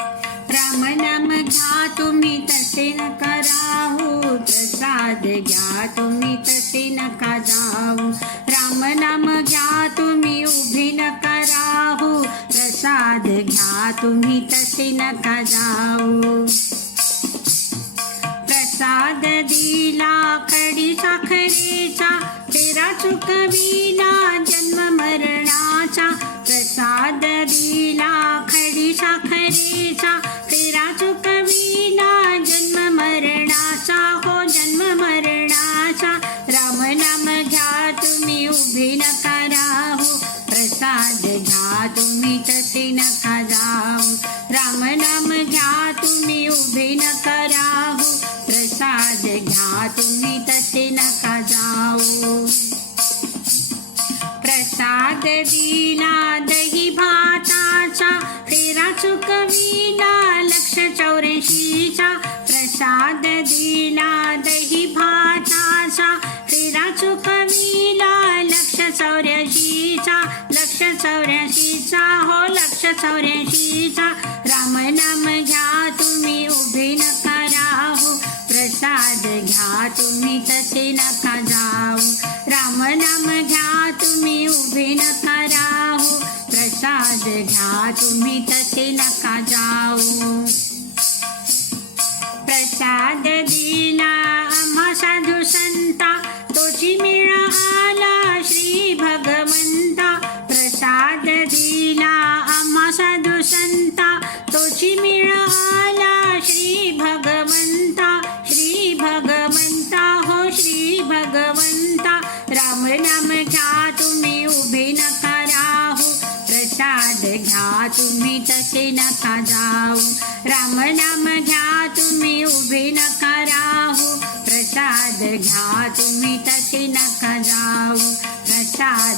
राम नाम घ्या तुम्ही तसे नका राहू प्रसाद घ्या तुम्ही तसे नका जाऊ राम नाम घ्या तुम्ही उभे नका राहू प्रसाद घ्या तुम्ही तसे नका जाऊ प्रसाद दिला कडी साखरेचा तेरा चुकविला जन्म मरणाचा. प्रसाद दिला खडी साखरेचा तेरा कवीना जन्म मरणाचा हो जन्म मरणाचा. राम नाम घ्या तुम्ही उभे नका राहू. प्रसाद घ्या तुम्ही तसे नका जाऊ. राम नाम घ्या तुम्ही उभे नका राहू. प्रसाद घ्या तुम्ही तसे नका जाऊ. प्रसाद दिला प्रसाद दिला दही भाताचा फिरा चुकविला लक्ष चौऱ्याशीचा लक्ष चौऱ्याशीचा हो लक्ष चौऱ्याशीचा राम नाम घ्या तुम्ही उभे नका राहू. प्रसाद घ्या तुम्ही तसे नका जाऊ. राम नाम घ्या तुम्ही उभे नका राहू. प्रसाद घ्या तुम्ही तसे नका जाऊ. प्रसाद दिला आम्हा साधू संता तोची मिळाला श्री भगवंता. प्रसाद दिला आम्हा साधू संता तोची मिळाला श्री भगवंता. श्री भगवंता हो श्री भगवंता. राम नाम घ्या तुम्ही उभे नका राहू. प्रसाद घ्या तुम्ही तसे नका जाऊ. राम नाम घ्या तुम्ही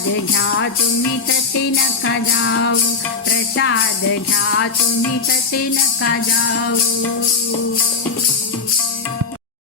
घ्या तुम्ही तसे नका जाऊ प्रसाद घ्या तुम्ही तसे नका जाऊ